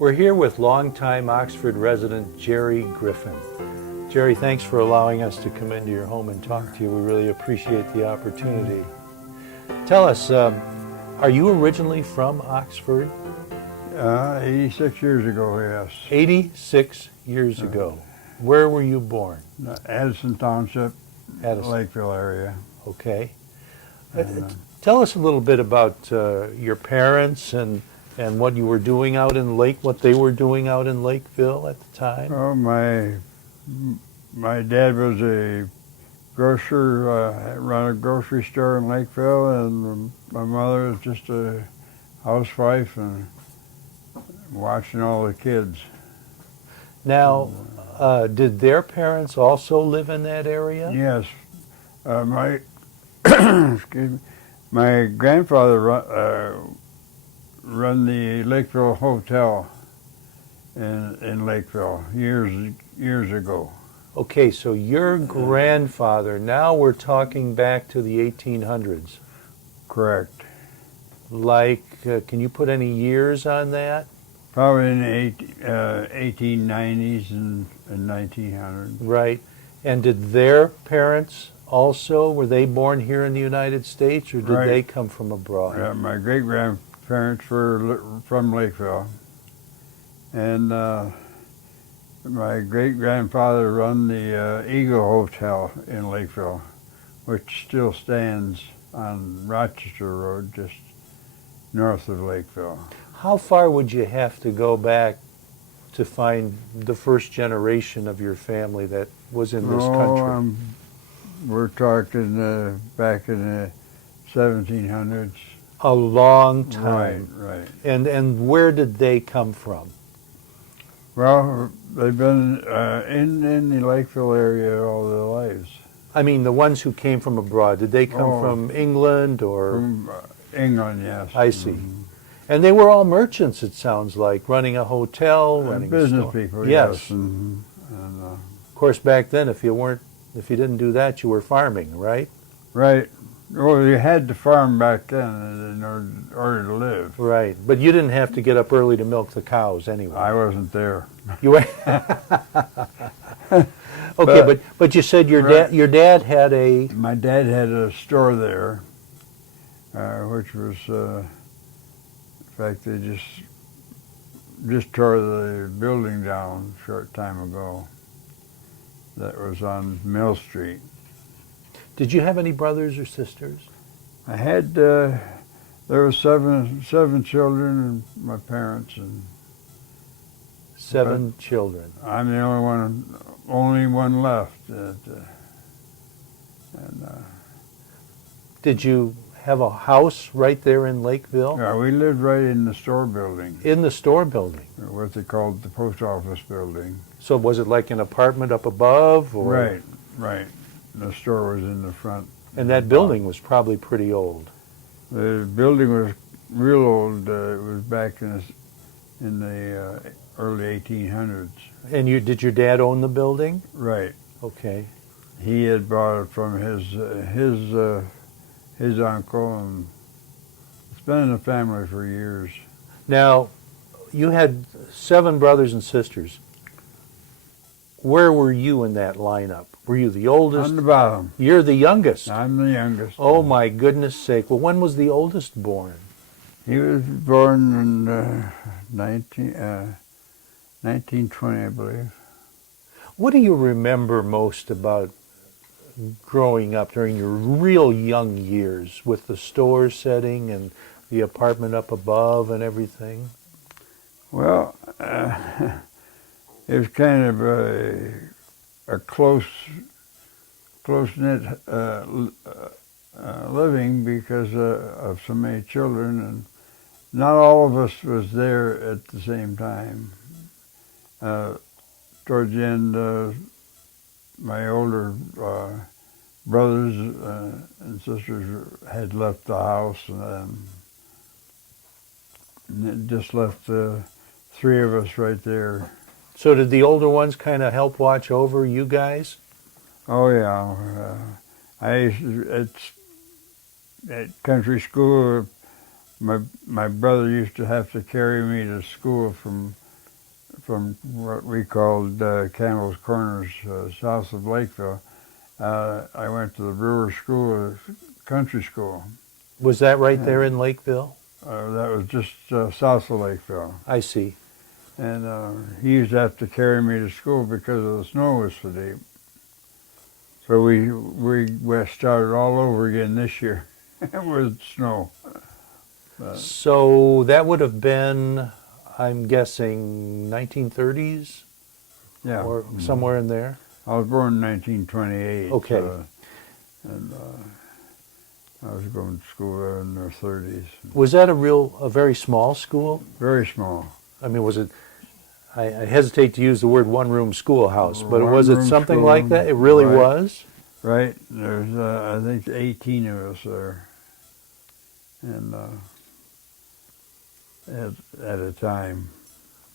We're here with longtime Oxford resident Gerry Griffin. Gerry, thanks for allowing us to come into your home and talk to you. We really appreciate the opportunity. Tell us, are you originally from Oxford? 86 years ago, yes. 86 years ago. Where were you born? Addison Township, Addison. Lakeville area. Okay. Tell us a little bit about your parents and what you were doing out in what they were doing out in Lakeville at the time. Oh, my dad was a grocer, run a grocery store in Lakeville, and my mother was just a housewife and watching all the kids. Now, did their parents also live in that area? Yes. Excuse me. My grandfather run the Lakeville Hotel in Lakeville years ago. Okay, so your grandfather, now we're talking back to the 1800s. Correct. Like, can you put any years on that? Probably in the 1890s and 1900s. Right. And did their parents also, were they born here in the United States, or did they come from abroad? Yeah, my great-grandparents were from Lakeville. And my great-grandfather run the Eagle Hotel in Lakeville, which still stands on Rochester Road, just north of Lakeville. How far would you have to go back to find the first generation of your family that was in this country? We're talking back in the 1700s. A long time. Right. And where did they come from? Well, they've been in the Lakeville area all their lives. I mean, the ones who came from abroad, did they come from England or? From England, yes. I see. And they were all merchants, it sounds like, running a hotel, running business a store. people, yes. And, of course, back then, if you didn't do that, you were farming, right? Right. Well, you had to farm back then in order to live. Right. But you didn't have to get up early to milk the cows anyway. I wasn't there. You were. Okay, but you said your dad had a. My dad had a store there, which was. In fact, they just tore the building down a short time ago. That was on Mill Street. Did you have any brothers or sisters? I had, there were seven children and my parents. And seven children. I'm the only one left. Did you have a house right there in Lakeville? Yeah, we lived right in the store building. In the store building? What they called the post office building. So was it like an apartment up above? Or? Right. The store was in the front. And that building was probably pretty old. The building was real old. It was back in the early 1800s. And did your dad own the building? Right. Okay. He had bought it from his uncle, and it's been in the family for years. Now, you had 7 brothers and sisters. Where were you in that lineup? Were you the oldest? On the bottom. You're the youngest. I'm the youngest. Oh, my goodness sake. Well, when was the oldest born? He was born in 1920, I believe. What do you remember most about growing up during your real young years with the store setting and the apartment up above and everything? Well, it was kind of a close-knit living because of so many children, and not all of us was there at the same time. Towards the end, my older brothers and sisters had left the house, and it just left the 3 of us right there. So did the older ones kind of help watch over you guys? Oh yeah, at country school, my brother used to have to carry me to school from from what we called Campbell's Corners, south of Lakeville. I went to the Brewer School, country school. Was that right there in Lakeville? That was just south of Lakeville. I see. And he used to have to carry me to school because the snow was so deep. So we started all over again this year with snow. So that would have been, I'm guessing, 1930s? Yeah. Or somewhere in there? I was born in 1928. Okay. And I was going to school there in their 30s. Was that a very small school? Very small. I mean, was it, I hesitate to use the word one-room schoolhouse, but was it One-room something school, like that? It really right. was? Right. There's, I think, 18 of us there. And at a time.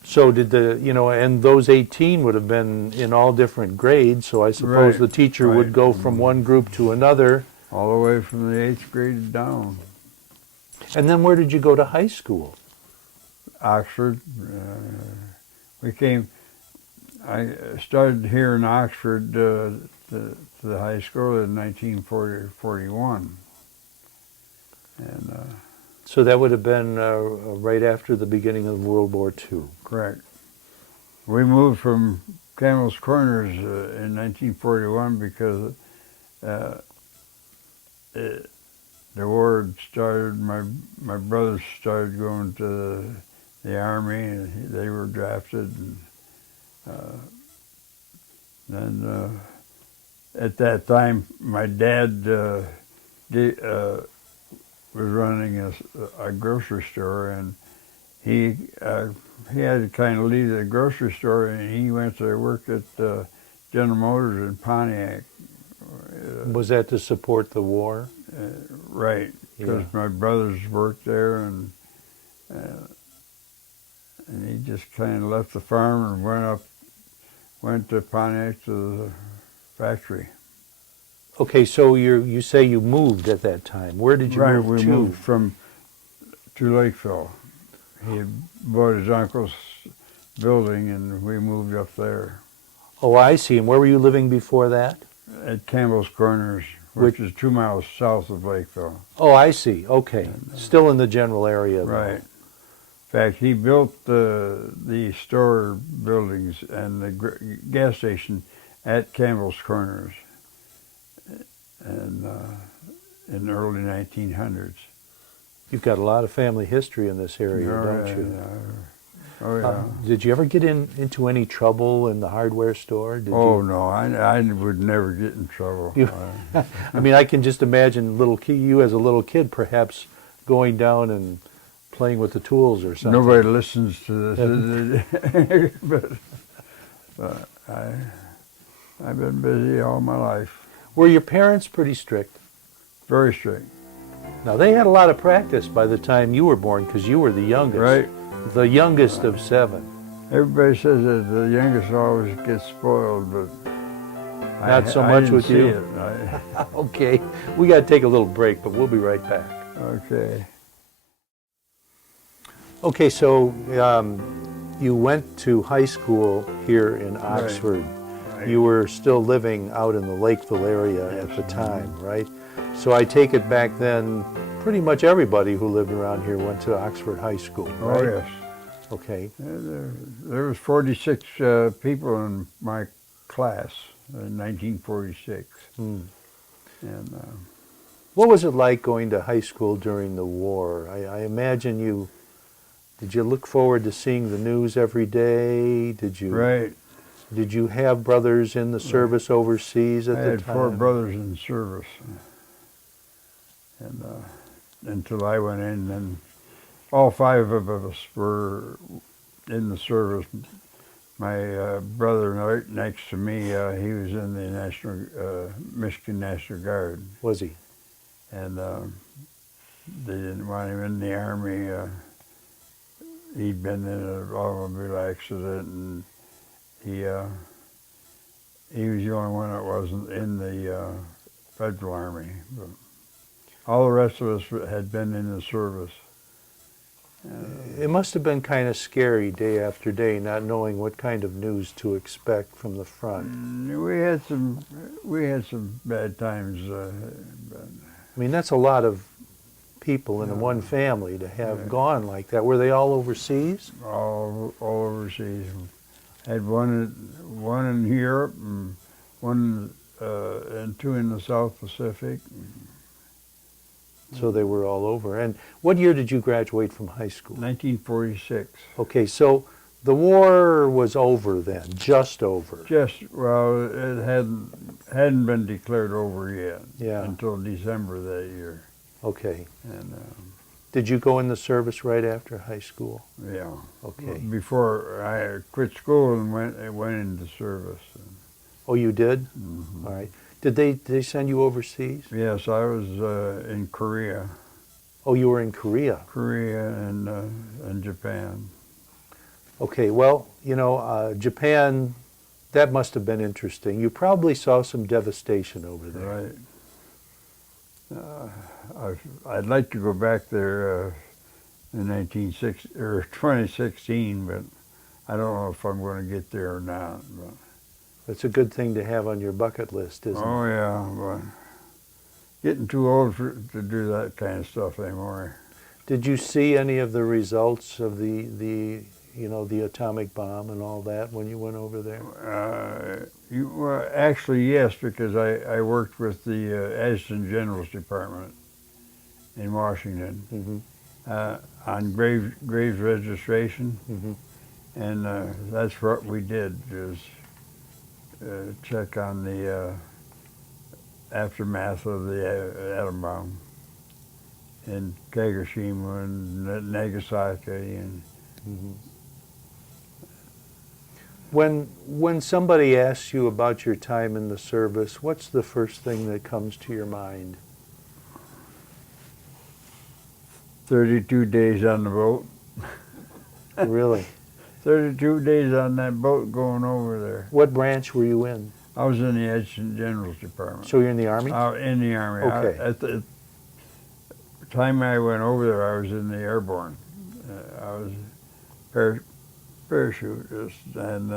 So did and those 18 would have been in all different grades, so I suppose Right, the teacher would right. go from one group to another. All the way from the 8th grade down. And then where did you go to high school? Oxford. I started here in Oxford to the high school in 1941. And So that would have been right after the beginning of World War II. correct. We moved from Campbell's Corners in 1941 because the war had started. My brothers started going to the army, and they were drafted. And then at that time, my dad was running a grocery store, and he had to kind of leave the grocery store, and he went to work at General Motors in Pontiac. Was that to support the war? Right, because my brothers worked there, and he just kind of left the farm and went to Pontiac to the factory. Okay, so you say you moved at that time. Where did you Right, move we to? moved to Lakeville. He had bought his uncle's building, and we moved up there. Oh, I see. And where were you living before that? At Campbell's Corners, which is 2 miles south of Lakeville. Oh, I see. Okay. Still in the general area, though. Right. In fact, he built the store buildings and the gas station at Campbell's Corners and in the early 1900s. You've got a lot of family history in this area, don't you? Oh, yeah. Did you ever get into any trouble in the hardware store? No, I would never get in trouble. I mean, I can just imagine you as a little kid perhaps going down and playing with the tools or something. Nobody listens to this, but I've been busy all my life. Were your parents pretty strict? Very strict. Now, they had a lot of practice by the time you were born because you were the youngest. Right. The youngest of 7. Everybody says that the youngest always gets spoiled, but Not so much with you. It. Okay, we got to take a little break, but we'll be right back. Okay. Okay, so you went to high school here in Oxford. Right. You were still living out in the Lakeville area at the time, right? So I take it back then, pretty much everybody who lived around here went to Oxford High School, right? Oh, yes. Okay. There was 46 people in my class in 1946. And What was it like going to high school during the war? I imagine did you look forward to seeing the news every day? Right. Did you have brothers in the service overseas at I the had time? 4 brothers in service. And until I went in, and all 5 of us were in the service. My brother right next to me, he was in the Michigan National Guard. Was he? And they didn't want him in the Army. He'd been in an automobile accident, and he was the only one that wasn't in the Federal Army. But all the rest of us had been in the service. It must have been kind of scary day after day, not knowing what kind of news to expect from the front. We had some bad times. But, I mean, that's a lot of people in one family to have gone like that. Were they all overseas? all overseas. Had one in Europe and one and two in the South Pacific. So they were all over. And what year did you graduate from high school? 1946. Okay, so the war was over then, just over. Well, it hadn't been declared over yet. Yeah. Until December that year. Okay. And did you go in the service right after high school? yeah. Okay. Before I quit school and went into service. Oh, you did? Mm-hmm. All right. Did they send you overseas? Yes, I was in Korea. Oh, you were in Korea. Korea and Japan. Okay, well, Japan, that must have been interesting. You probably saw some devastation over there. Right. I'd like to go back there in 2016, but I don't know if I'm going to get there or not. But. It's a good thing to have on your bucket list, isn't it? Oh yeah, but getting too old to do that kind of stuff anymore. Did you see any of the results of the atomic bomb and all that when you went over there? Well, actually, yes, because I worked with the Adjutant General's Department in Washington on graves registration, and that's what we did, is check on the aftermath of the atom bomb in Kagoshima and Nagasaki. And When somebody asks you about your time in the service, what's the first thing that comes to your mind? 32 days on the boat. Really? 32 days on that boat going over there. What branch were you in? I was in the Adjutant General's Department. So you're in the Army? In the Army. Okay. At the time I went over there, I was in the Airborne. I was parachutist, and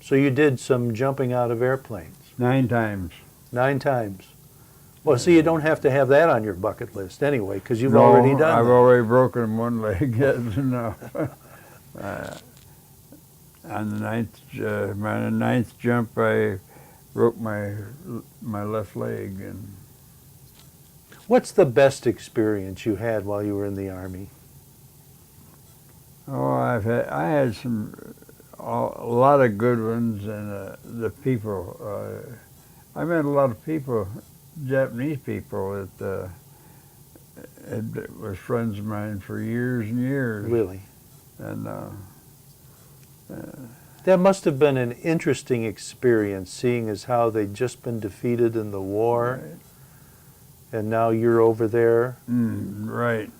So you did some jumping out of airplanes? 9 times. 9 times. Well, see, you don't have to have that on your bucket list anyway, because you've already done I've that. already broken one leg. That's enough. On the my ninth jump, I broke my left leg. And What's the best experience you had while you were in the Army? oh, I had a lot of good ones, and the people. I met a lot of people, Japanese people that was friends of mine for years and years. Really? And That must have been an interesting experience, seeing as how they'd just been defeated in the war, right. and now you're over there. Right.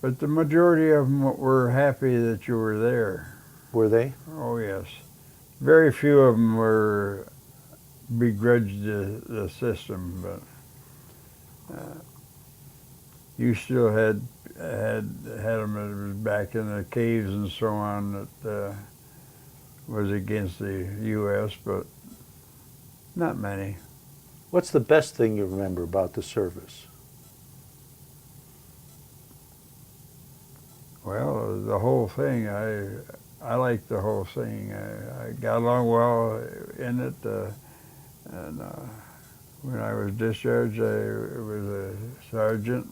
But the majority of them were happy that you were there. Were they? Oh, yes. Very few of them were begrudged the system, but you still had them that was back in the caves and so on that was against the U.S., but not many. What's the best thing you remember about the service? Well, the whole thing, I liked the whole thing. I got along well in it, and when I was discharged, I was a sergeant,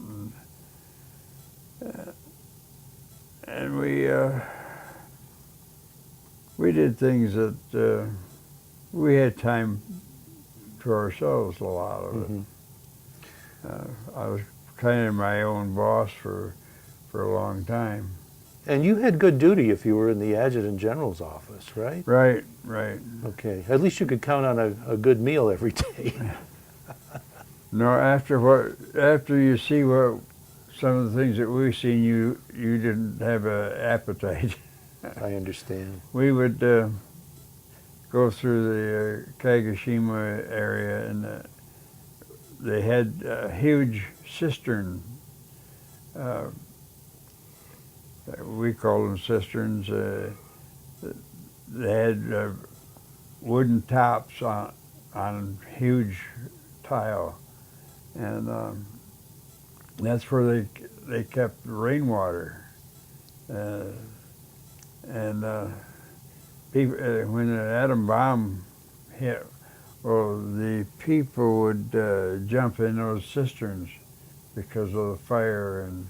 and we did things that we had time to ourselves, a lot of it. I was kind of my own boss for a long time. And you had good duty if you were in the Adjutant General's office, right? Right, right. Okay. At least you could count on a good meal every day. No, after you see what some of the things that we've seen, you didn't have an appetite. I understand. We would go through the Kagoshima area, and they had a huge cistern we call them cisterns. They had wooden tops on huge tile, and that's where they kept rainwater. And people, when the atom bomb hit, well, the people would jump in those cisterns because of the fire, and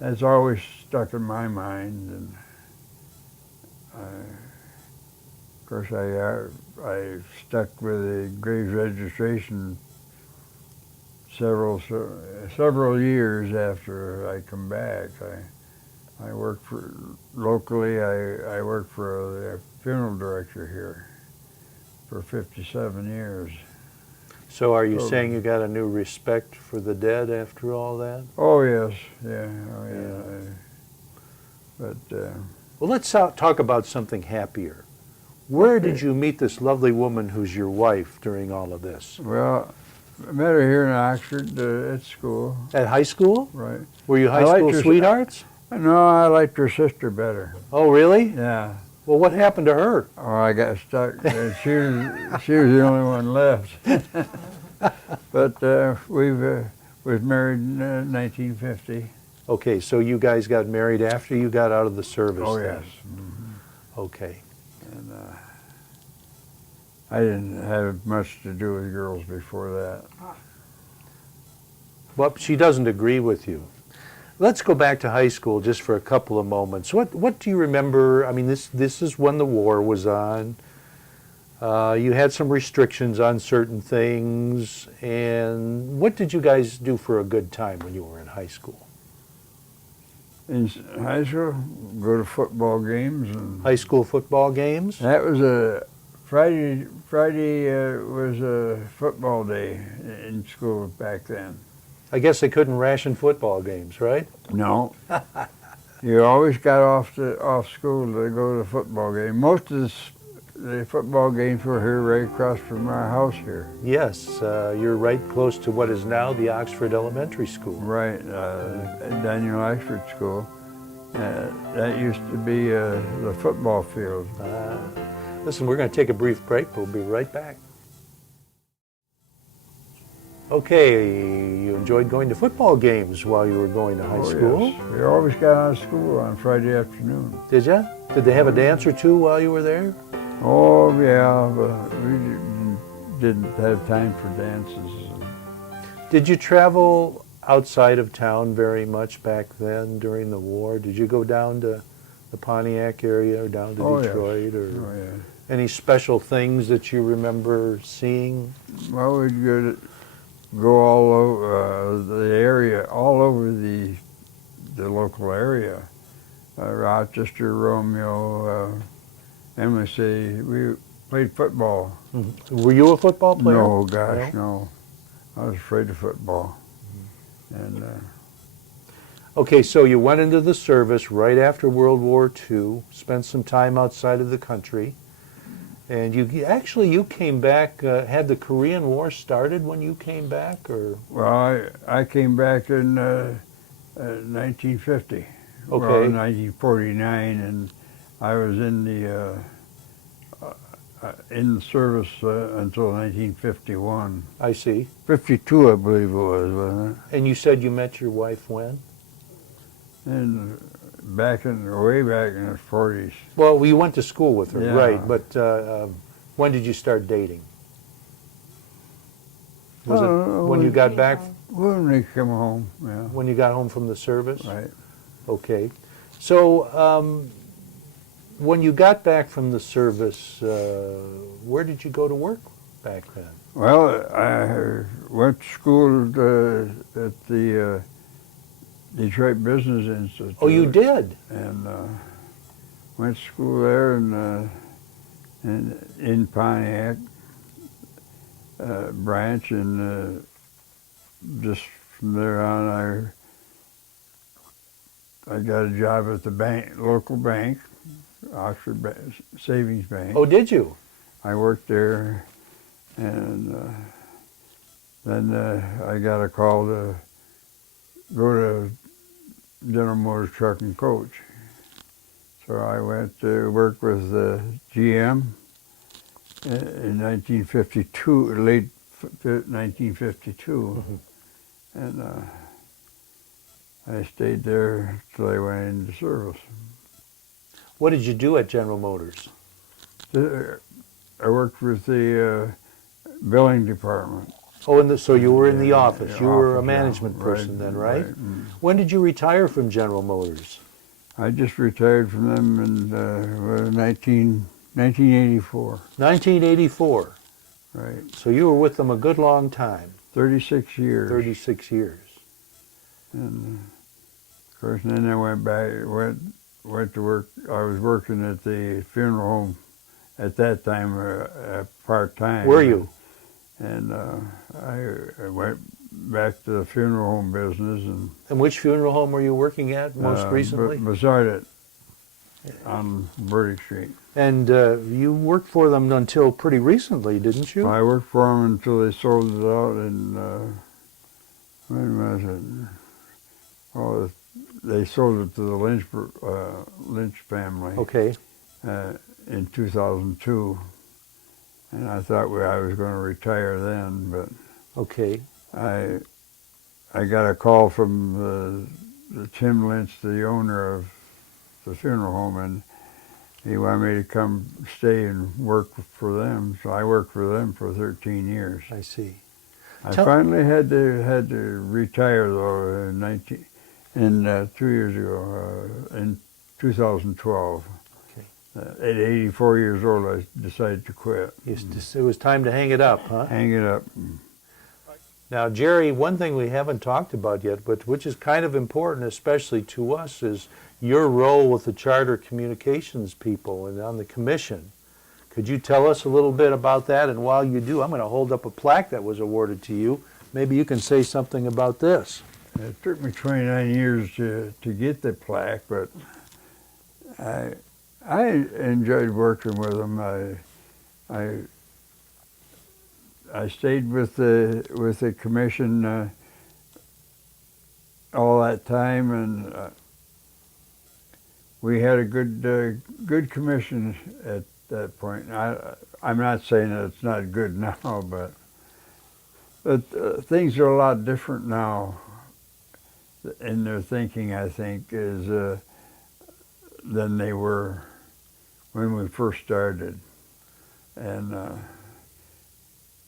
that's always stuck in my mind. And of course, I stuck with the Graves registration several years after I come back. I worked for locally. I worked for the funeral director here for 57 years. So are you saying you got a new respect for the dead after all that? Oh yes, yeah, oh, yeah. But well, let's talk about something happier. Where did you meet this lovely woman who's your wife during all of this? well, I met her here in Oxford at school. At high school? Right. Were you high school sweethearts? No, I liked her sister better. Oh, really? Yeah. Well, what happened to her? Oh, I got stuck. She was the only one left. But we was married in 1950. Okay, so you guys got married after you got out of the service. Oh then. yes. Mm-hmm. Okay. And I didn't have much to do with girls before that. Well, she doesn't agree with you. Let's go back to high school just for a couple of moments. What do you remember? I mean, this is when the war was on. You had some restrictions on certain things. And what did you guys do for a good time when you were in high school? In high school, go to football games. And High school football games? that was a Friday. Friday was a football day in school back then. I guess they couldn't ration football games, right? No. You always got off school to go to the football game. Most of the football games were here right across from our house here. Yes, you're right close to what is now the Oxford Elementary School. Right, Daniel Oxford School. That used to be the football field. Listen, we're going to take a brief break. We'll be right back. Okay, you enjoyed going to football games while you were going to high school? Yes. We always got out of school on Friday afternoon. Did you? Did they have a dance or two while you were there? Oh, yeah, but we didn't have time for dances. Did you travel outside of town very much back then during the war? Did you go down to the Pontiac area or down to Detroit? Yes. Or Yeah. any special things that you remember seeing? Well, we'd go all over the area, all over the local area. Rochester, Romeo, Emily City. We played football. Mm-hmm. Were you a football player? No, gosh, no. I was afraid of football. And okay, so you went into the service right after World War II, spent some time outside of the country, and you came back, had the Korean War started when you came back, or? well, I came back in 1950. Okay. Well, 1949, and I was in the service until 1951. I see. 52, I believe it was, wasn't it? And you said you met your wife when? And way back in the 40s. Well, you went to school with her, Yeah. right, but when did you start dating? Was it when you got back? When we come home, yeah. When you got home from the service? Right. Okay. So when you got back from the service, where did you go to work back then? Well, I went to school at the Detroit Business Institute. Oh, you did? And went to school there and in Pontiac branch, and just from there on, I got a job at the local bank, Oxford Savings Bank. Oh, did you? I worked there, and then I got a call to go to General Motors truck and coach. So I went to work with GM in 1952, late 1952, and I stayed there till I went into service. What did you do at General Motors? I worked with the billing department. Oh, so you were in the office. Yeah, You were a office, management yeah. person then, right? Mm. When did you retire from General Motors? I just retired from them in 1984. 1984. Right. So you were with them a good long time. 36 years. 36 years. And of course, then I went back, went to work. I was working at the funeral home at that time, part-time. Were you? And I went back to the funeral home business. And which funeral home were you working at most recently? Beside it, on Burdick Street. And you worked for them until pretty recently, didn't you? I worked for them until they sold it out in, when was it? Oh, they sold it to the Lynch family. Okay. In 2002. And I thought I was going to retire then, but okay. I got a call from the Tim Lynch, the owner of the funeral home, and he wanted me to come stay and work for them. So I worked for them for 13 years. I see. I finally had to retire though in 2 years ago in 2012. At 84 years old, I decided to quit. It was time to hang it up, huh? Hang it up. Now, Gerry, one thing we haven't talked about yet, but which is kind of important, especially to us, is your role with the Charter Communications people and on the commission. Could you tell us a little bit about that? And while you do, I'm going to hold up a plaque that was awarded to you. Maybe you can say something about this. It took me 29 years to get the plaque, but I enjoyed working with them. I stayed with the commission all that time, and we had a good commission at that point. I'm not saying that it's not good now, but things are a lot different now in their thinking, I think, than they were when we first started. And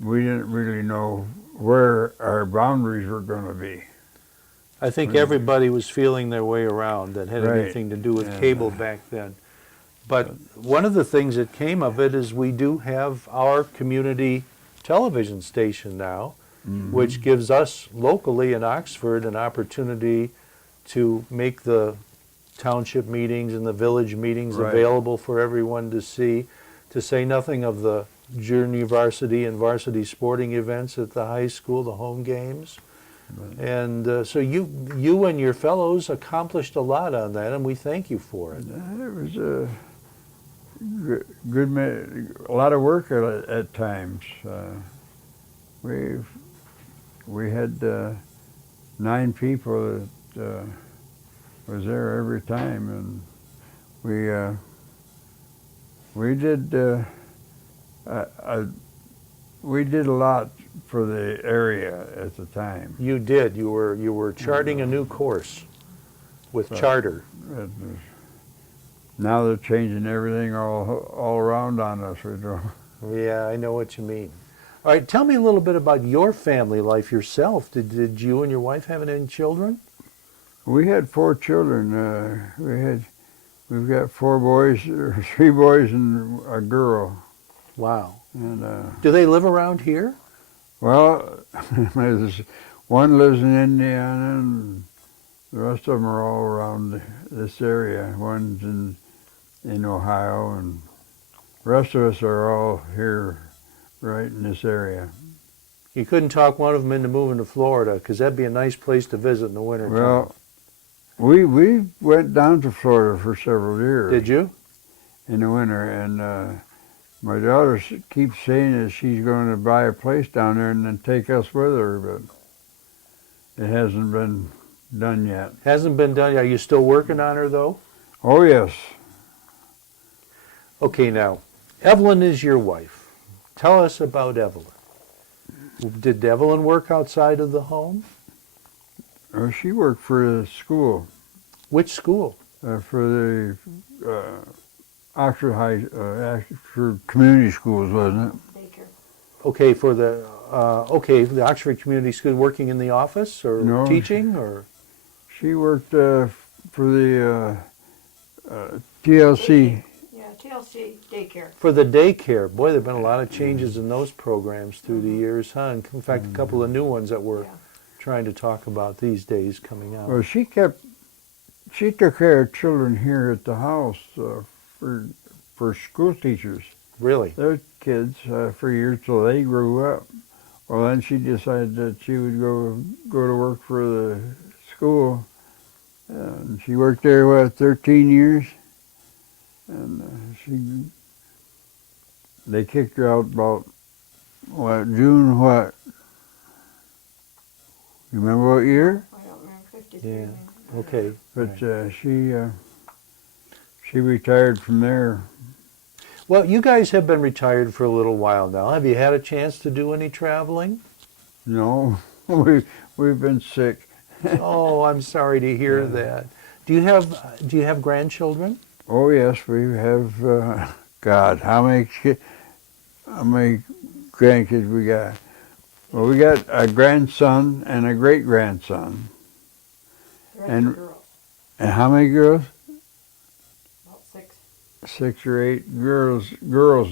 we didn't really know where our boundaries were going to be. I think everybody was feeling their way around that had anything to do with cable back then. But one of the things that came of it is we do have our community television station now, which gives us locally in Oxford an opportunity to make the township meetings and the village meetings available for everyone to see, to say nothing of the junior varsity and varsity sporting events at the high school, the home games. And so you and your fellows accomplished a lot on that, and we thank you for it. It was a a lot of work at times. We had 9 people that was there every time, and we did a lot for the area at the time. You did. You were charting a new course with Charter. Now they're changing everything all around on us. Yeah, I know what you mean. All right, tell me a little bit about your family life yourself. Did you and your wife have any children? We had 4 children. We've got 4 boys, 3 boys and a girl. Wow. And do they live around here? Well, one lives in Indiana, and the rest of them are all around this area. One's in Ohio, and the rest of us are all here, right in this area. You couldn't talk one of them into moving to Florida, because that'd be a nice place to visit in the winter time. Well, we went down to Florida for several years. Did you? In the winter, and my daughter keeps saying that she's going to buy a place down there and then take us with her, but it hasn't been done yet. Hasn't been done. Are you still working on her, though? Oh, yes. Okay, now, Evelyn is your wife. Tell us about Evelyn. Did Evelyn work outside of the home? She worked for the school, Which school? for the Oxford Community Schools, wasn't it? Baker. Okay, for the the Oxford Community School, working in the office or No. teaching or She worked for the TLC. Yeah, TLC daycare. for the daycare. Boy, there've been a lot of changes in those programs through the years, huh? And in fact, a couple of new ones that we're Yeah. trying to talk about these days coming out. Well, she took care of children here at the house for school teachers. Really? Their kids for years till they grew up. Well, then she decided that she would go to work for the school. And she worked there, 13 years? And they kicked her out about, June what? You remember what year? I don't remember, 53. Yeah. maybe. Okay. But Right. she retired from there. Well, you guys have been retired for a little while now. Have you had a chance to do any traveling? No, we've been sick. Oh, I'm sorry to hear that. Do you have grandchildren? Oh yes, we have. God, how many grandkids we got? Well, we got a grandson and a great grandson. The rest And- are girls, And how many girls? about 6. 6 or 8 girls,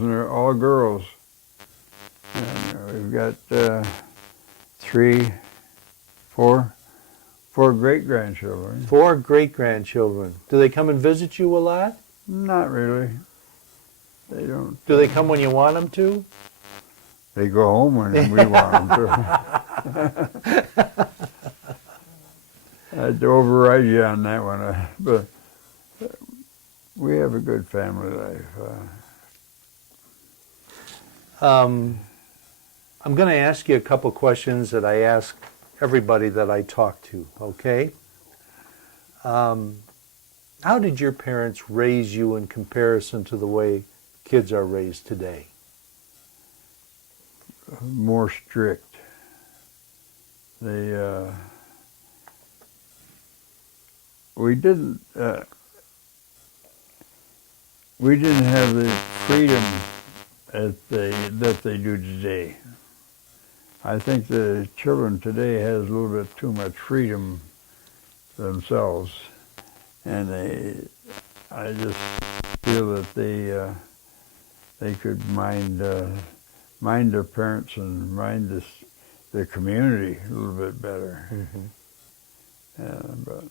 and they're all girls. And we've got 4 great grandchildren. 4 great grandchildren. Do they come and visit you a lot? Not really. They don't. Do they come when you want them to? They go home when we want them to. I had to override you on that one, but we have a good family life. I'm going to ask you a couple questions that I ask everybody that I talk to, okay? How did your parents raise you in comparison to the way kids are raised today? More strict. We didn't have the freedom that they do today. I think the children today has a little bit too much freedom themselves, and I just feel that they could mind their parents and mind the community a little bit better. But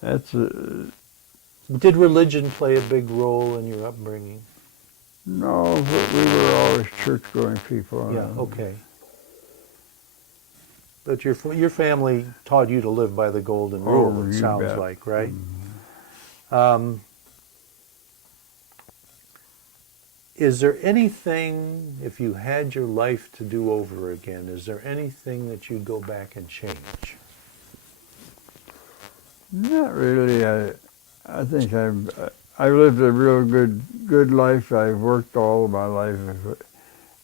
that's Did religion play a big role in your upbringing? no. But we were always church-going people. Yeah, okay. But your family taught you to live by the golden rule, Oh, it you sounds bet. like, right? Is there anything, if you had your life to do over again, is there anything that you'd go back and change? Not really. I think I've lived a real good life. I've worked all of my life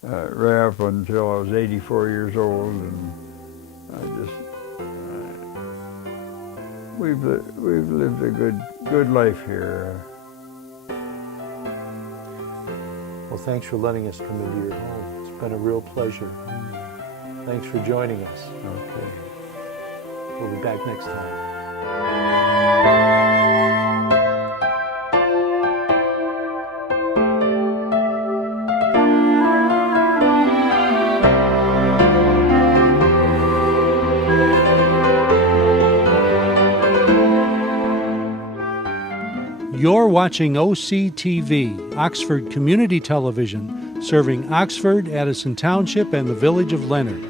right up until I was 84 years old, and we've lived a good life here. Well, thanks for letting us come into your home. It's been a real pleasure. Thanks for joining us. Okay. We'll be back next time. You're watching OCTV, Oxford Community Television, serving Oxford, Addison Township, and the village of Leonard.